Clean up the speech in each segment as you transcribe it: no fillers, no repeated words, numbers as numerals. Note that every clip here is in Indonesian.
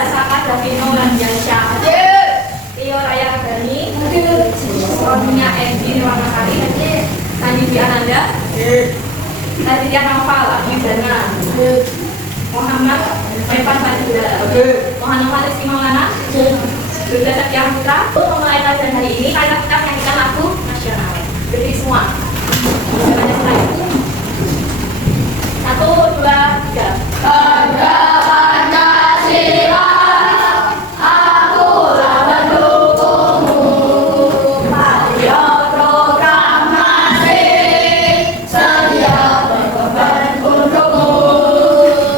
Nanda, Saka, Davino, Landiansyah, Tio, Raya, Agani, suaminya Edi, Warnasari, Nandi Ananda, Nadia Naufal, Abidana, Muhammad Evan Fadila, Muhammad Rizky Maulana, Duda Satya Putra. Memulai pelajaran hari ini, kalian kita menyanyikan lagu nasional. Berdiri semua. Satu, dua, tiga. Harga Pancasila, akulah pendukungmu. Ayo proklamasi, sedia berkorban untukmu.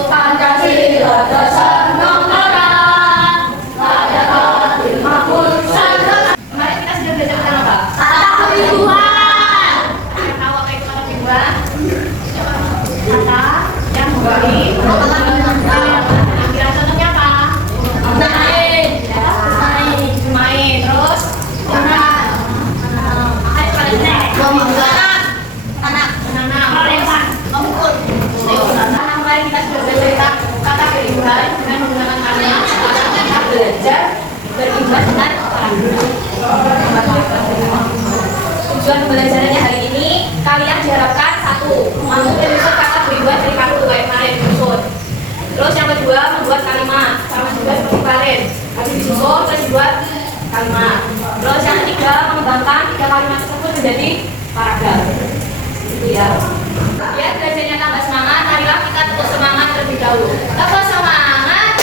Pancasila tersenang orang, layak adil makmur sederhana. Kemarin kita sudah belajar tentang apa? Kata kewibuan. Kalian tahu apa itu kata kewibuan? Kata yang memberi ambil contohnya apa? Main, main, terus kemarin kita sudah belajar kata kewibuan dengan menggunakan kata belajar berimbas dengan tujuan pembelajarannya hari ini kalian diharapkan satu mampu menyusun kata kewibuan dari kartu kayak kemarin disusun. Terus yang kedua membuat kalimat sama juga seperti kemarin habis disusun terus dibuat kalimat. Terus yang ketiga mengembangkan tiga kalimat tersebut menjadi paragraf. Itu ya. Biar belajarnya tambah semangat, marilah kita tetap semangat terlebih dahulu. Tetap semangat.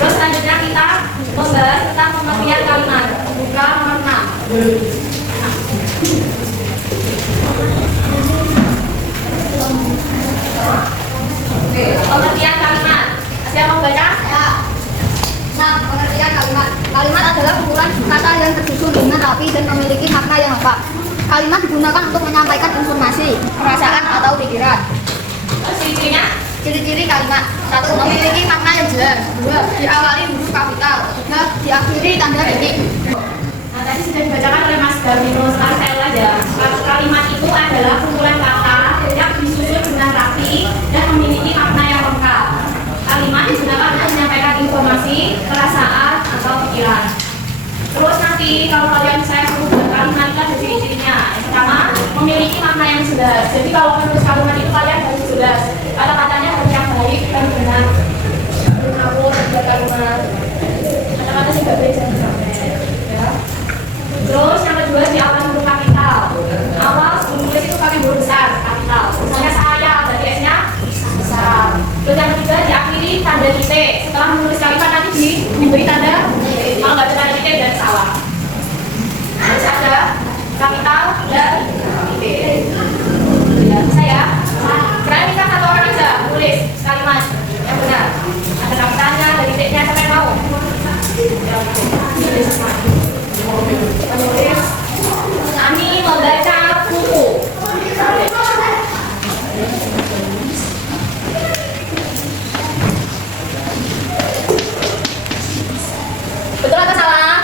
Terus selanjutnya kita membahas tentang pengertian kalimat. Buka nomor 6. Oke, pengertian kalimat. Siapa mau baca? Ya. Nah, pengertian kalimat. Kalimat adalah kumpulan kata yang tersusun dengan rapi dan memiliki makna yang lengkap. Kalimat digunakan untuk menyampaikan informasi, perasaan atau pikiran. Ciri-cirinya? Ciri-ciri kalimat: 1. Memiliki makna yang jelas. 2. Diawali huruf kapital. 3. Diakhiri tanda detik. Nah, tadi sudah dibacakan oleh Mas Davino. Sekarang saya ulang ya. Kalimat itu adalah kumpulan kata yang disusun dengan rapi dan memiliki makna yang lengkap. Kalimat digunakan untuk menyampaikan informasi, perasaan, atau pikiran. Terus nanti kalau kalian saya buat kalimat itu ada ciri-cirinya. Yang pertama, memiliki makna yang jelas. Jadi kalau menulis kalimat itu kalian harus jelas. Kata-katanya harus yang baik dan benar. Ngawur buat kalimat. Kata-kata sih gak beda. Ya. Terus yang kedua diawali huruf kapital. Awal sebelum tulis itu pakai huruf besar kapital. Misalnya saya, berarti S-nya besar. Terus yang ketiga diakhiri tanda titik. Setelah menulis kalimat nanti diberi tanda. Kalau nggak ada tanda titik dan salah. Harus ada kapital dan titik. Ya, bisa ya. Kalian bisa satu orang aja tulis kalimat yang benar. Ada kapitalnya, ada titiknya, siapa yang mau? Penulis kami membaca buku. Betul atau salah?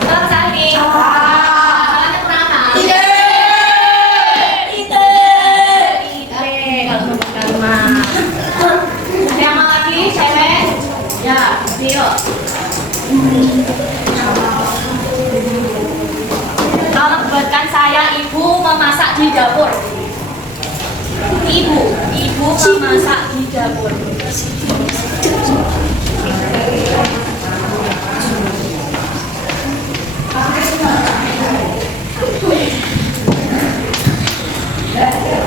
Betul atau salah ini? Salahnya kurang apa? Ide. Kalau membuat kalimat. Ada yang mau lagi? Cewek? Ya, Tio. Kalau buatkan saya ibu memasak di dapur. Ibu memasak di dapur.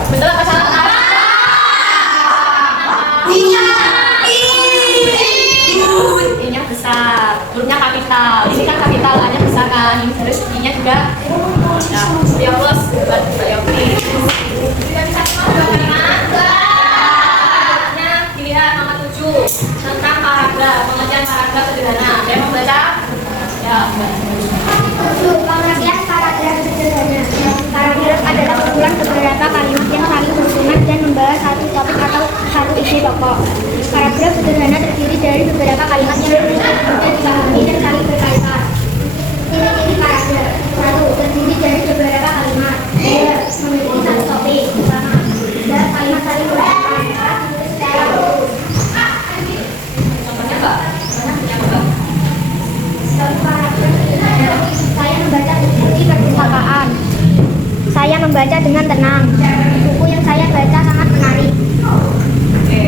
Betul apa salah? I-nya besar, hurufnya kapital. Ini kan kapital, A-nya besar kan. Ini harus I-nya juga. Nah, ya plus buat Mbak Yopi. Tidak bisa cuma dua kalimat. tanggal sederhana. Saya membaca. Ya, Mbak. Pengertian paragraf sederhana. Paragraf adalah kumpulan beberapa kalimat yang saling berhubungan dan membahas satu topik atau satu isi pokok. Paragraf sederhana terdiri dari beberapa kalimat yang mudah dipahami dan saling berkaitan. Ciri-ciri paragraf. 1. Terdiri dari beberapa kalimat. 2. Memiliki satu topik. Pertama, kalimat saling berkaitan. Ditulis secara urut. Contohnya, Mbak. Contohnya, Mbak. Saya membaca buku perpustakaan. Saya membaca dengan tenang. Buku yang saya baca sangat menarik. Oke.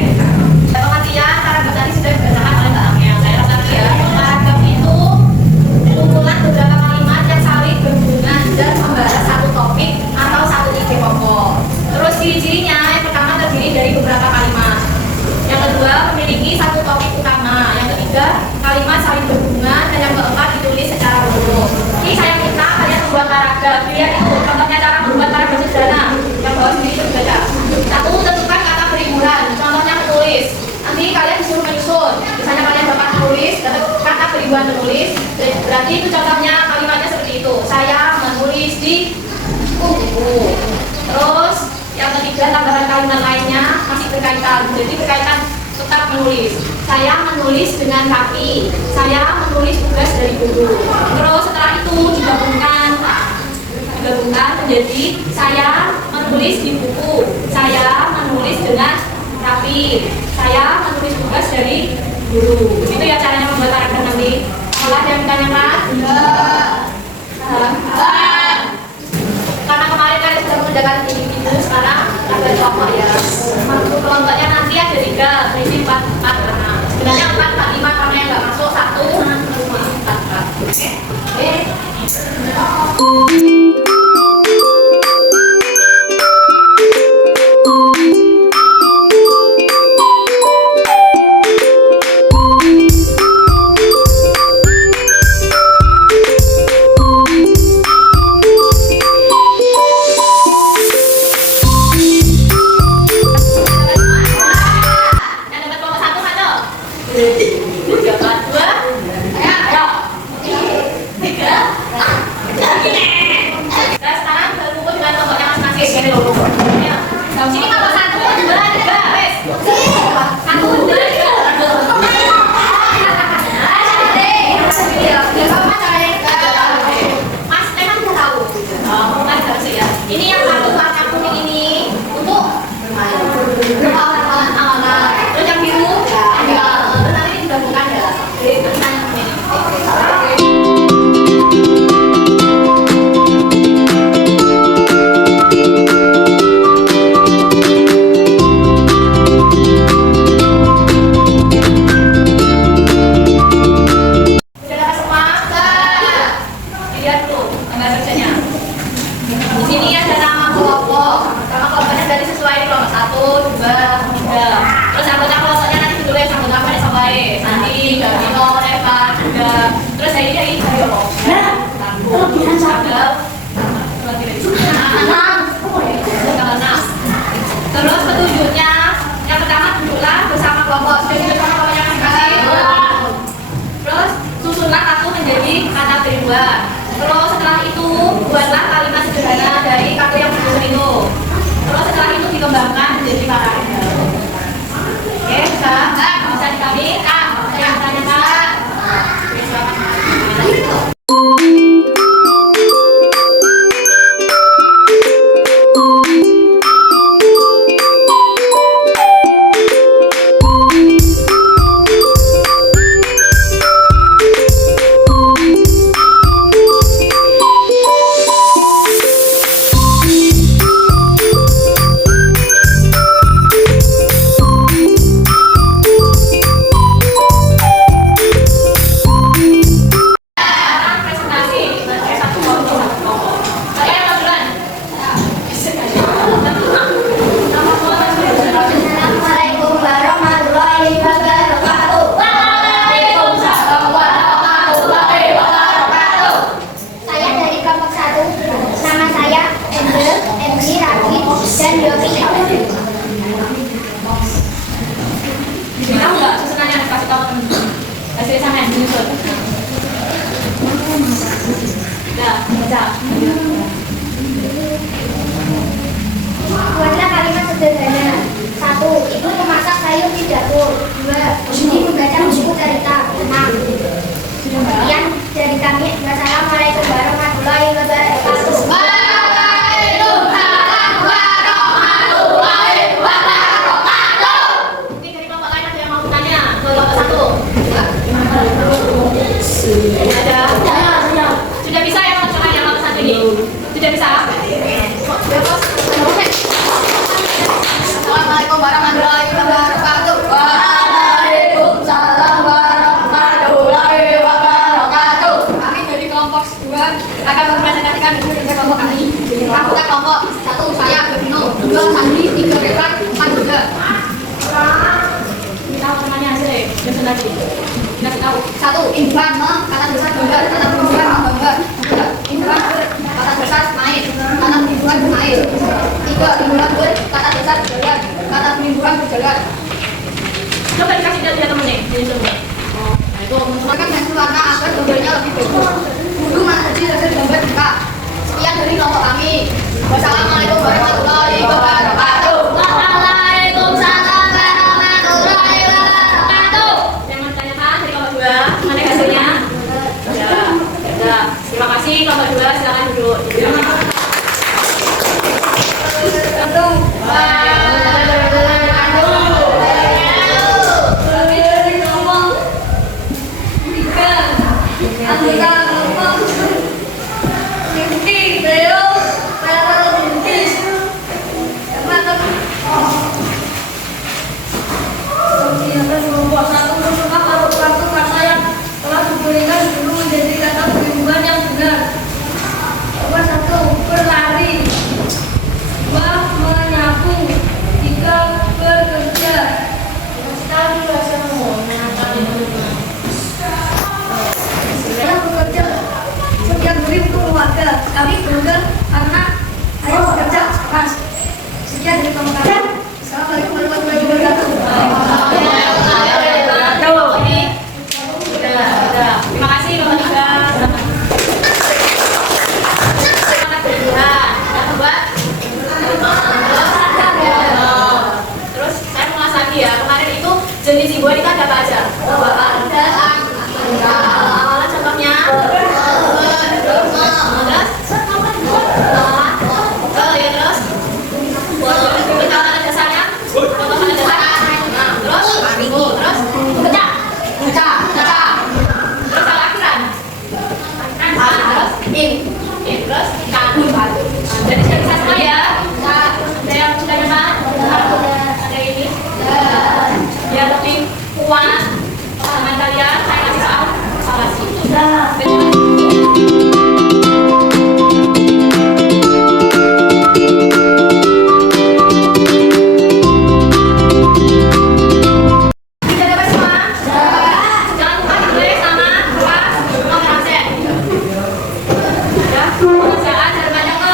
Pengertian paragraf tadi sudah dibacakan oleh Mbak Amel. Saya ulangi ya. Paragraf itu kumpulan beberapa kalimat yang saling berhubungan dan membahas satu topik atau satu ide pokok. Terus ciri-cirinya yang pertama terdiri dari beberapa kalimat. Yang kedua memiliki satu topik utama. Yang ketiga kalimat saling berhubungan dan yang keempat ditulis secara urut. Ini saya minta kalian membuat paragraf. Lihat itu contohnya cara membuat paragraf sederhana. Yang bawah sini itu dibaca. 1. Tentukan kata beriburan. Contohnya menulis. Nanti kalian disuruh menyusun. Misalnya kalian dapat menulis, dapat kata beriburan menulis. Berarti itu contohnya kalimatnya seperti itu. Saya menulis di buku. Terus yang ketiga tambahan kalimat lainnya masih berkaitan. Jadi berkaitan tetap menulis. Saya menulis dengan rapi. Saya menulis tugas dari guru. Terus setelah itu digabungkan menjadi saya menulis di buku. Saya menulis dengan rapi. Saya menulis tugas dari guru. Begitu ya caranya membuat paragraf nanti. Malah yang tanyakan? Karena kemarin kalian sudah mengerjakan individu, sekarang ada kelompok ya. Kelompoknya nanti ada 3, berarti 4 karena sebenarnya 4, 5 karena yang nggak masuk 1, 4. Oke. Ini yang satu warna kuning ini untuk terus yang biru ya, terus nanti digabungkan ya. Sudah semua? Lihat tuh gambar kerjanya. Di sini ada nama kelompok. Nama kelompoknya dari sesuai kelompok 1, 2, 3. Terus anggota kelompoknya nanti ditulis anggota apa nih sampai Sandi, Gabino, Reva, juga. Terus dari kelebihan ada tanggal 6. Terus petunjuknya yang pertama tunjuklah bersama kelompok. Sudah tunjuk sama kelompoknya masing-masing. Terus susunlah satu menjadi kata beribuan. Terus setelah itu buatlah kalimat sederhana dari kata yang disusun itu. Terus setelah itu dikembangkan menjadi paragraf. Oke, bisa? Bisa dikami? Yang tanyakan? Oke, silakan. baca. Buatlah kalimat sederhana. 1. Ibu memasak sayur di dapur. 2. Ibu membaca buku cerita. 6. Sekian dari kami. Wassalamualaikum warahmatullahi wabarakatuh. Waalaikumsalam warahmatullahi wabarakatuh. Mungkin dari kelompok lain ada yang mau bertanya ke kelompok 1. Ada? Sudah bisa ya mengerjakan yang kelompok 1 ini? Sudah bisa? Assalamualaikum warahmatullahi wabarakatuh. Waalaikumsalam warahmatullahi wabarakatuh. Kami dari kelompok 2 akan mempresentasikan buku dari kelompok kami. Anggota kelompok 1 saya Bebino, 2 Sandi, 3 Rekran, 4 juga. Kita temannya hasil ya, besok lagi. Kita tahu. 1. Infan, kata besar bangga, kata perempuan bangga. 2. Infan, kata besar main, kata perempuan main. 3. Liburan ber, kata besar berjalan, kata liburan berjalan. Coba dikasih lihat temennya, jadi semua. Oh, itu menggunakan pensil warna agar gambarnya lebih bagus. Guru mana kecil hasil gambar buka. Sekian dari kelompok kami. Wassalamualaikum warahmatullahi wabarakatuh. Waalaikumsalam warahmatullahi wabarakatuh. Yang mau ditanyakan dari kelompok 2, mana hasilnya? Ya. Terima kasih kelompok 2, silakan duduk. Berlari. 2. Menyapu. 3. Bekerja. Sekali bahasa saya bekerja setiap hari untuk keluarga. Kami bangga karena saya bekerja keras. Sekian dari kamu kalian. Assalamualaikum warahmatullahi wabarakatuh. Terima kasih kelompok 3. Terus saya mau ngasih lagi ya, kemarin itu jenis ibu ini kan ada apa aja? Ada awalnya contohnya terus tanda dasarnya tanda dasar terus baca terus kalau akhiran terus terus kan jadi sudah bisa semua ya. Ada yang sudah nyaman? Ada ini biar lebih kuat dengan kalian. Saya kasih soal. Tidak dapat semua? Jangan lupa ditulis nama, kelas, nomor absen. Ya, pengerjaan jawabannya ke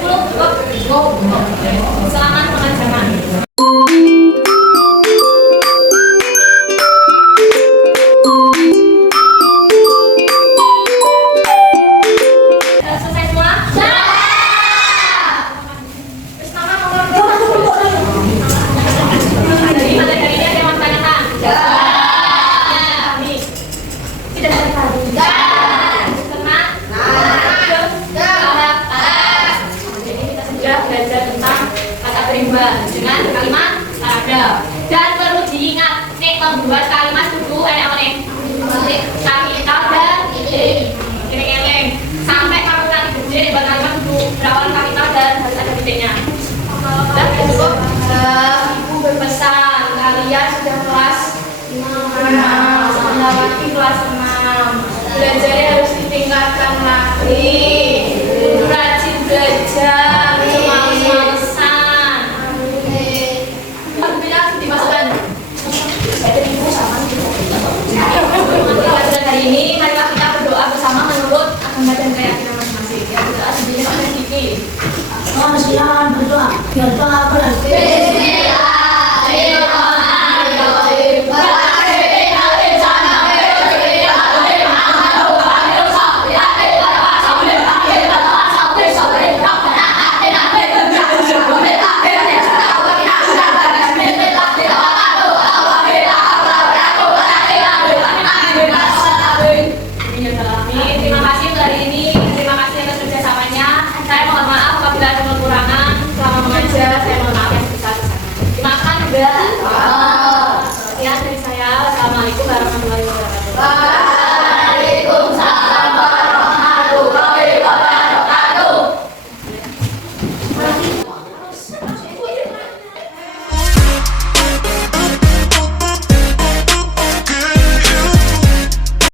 10 cukup. Selamat mengerjakan. Selesai semua? Terus nama nomor 2. Jadi materi hari ini ada yang mau ditanyakan? Kami. Tidak ada tadi. Karena jadi kita sudah belajar tentang kata berimbang dengan kalimat paragraf. Dan perlu diingat, nih membuat kalimat kudu apa nih? Kapital dan eleng. Sampai kamu nanti gede buat kalimat kudu berawalan kapital dan harus ada titiknya. Dan cukup. Ibu berpesan kalian sudah kelas 6, melewati kelas 6. Belajarnya harus ditingkatkan lagi. Kudu rajin belajar, males-malesan. Alhamdulillah dimasukkan. Pelajaran hari ini, marilah kita berdoa bersama menurut agama dan keyakinan masing-masing. Ya, berdoa sendiri oleh Kiki. Silakan berdoa. Biar doa berarti. Bismillahirrahmanirrahim. juga. Sekian dari saya. Wassalamualaikum warahmatullahi wabarakatuh.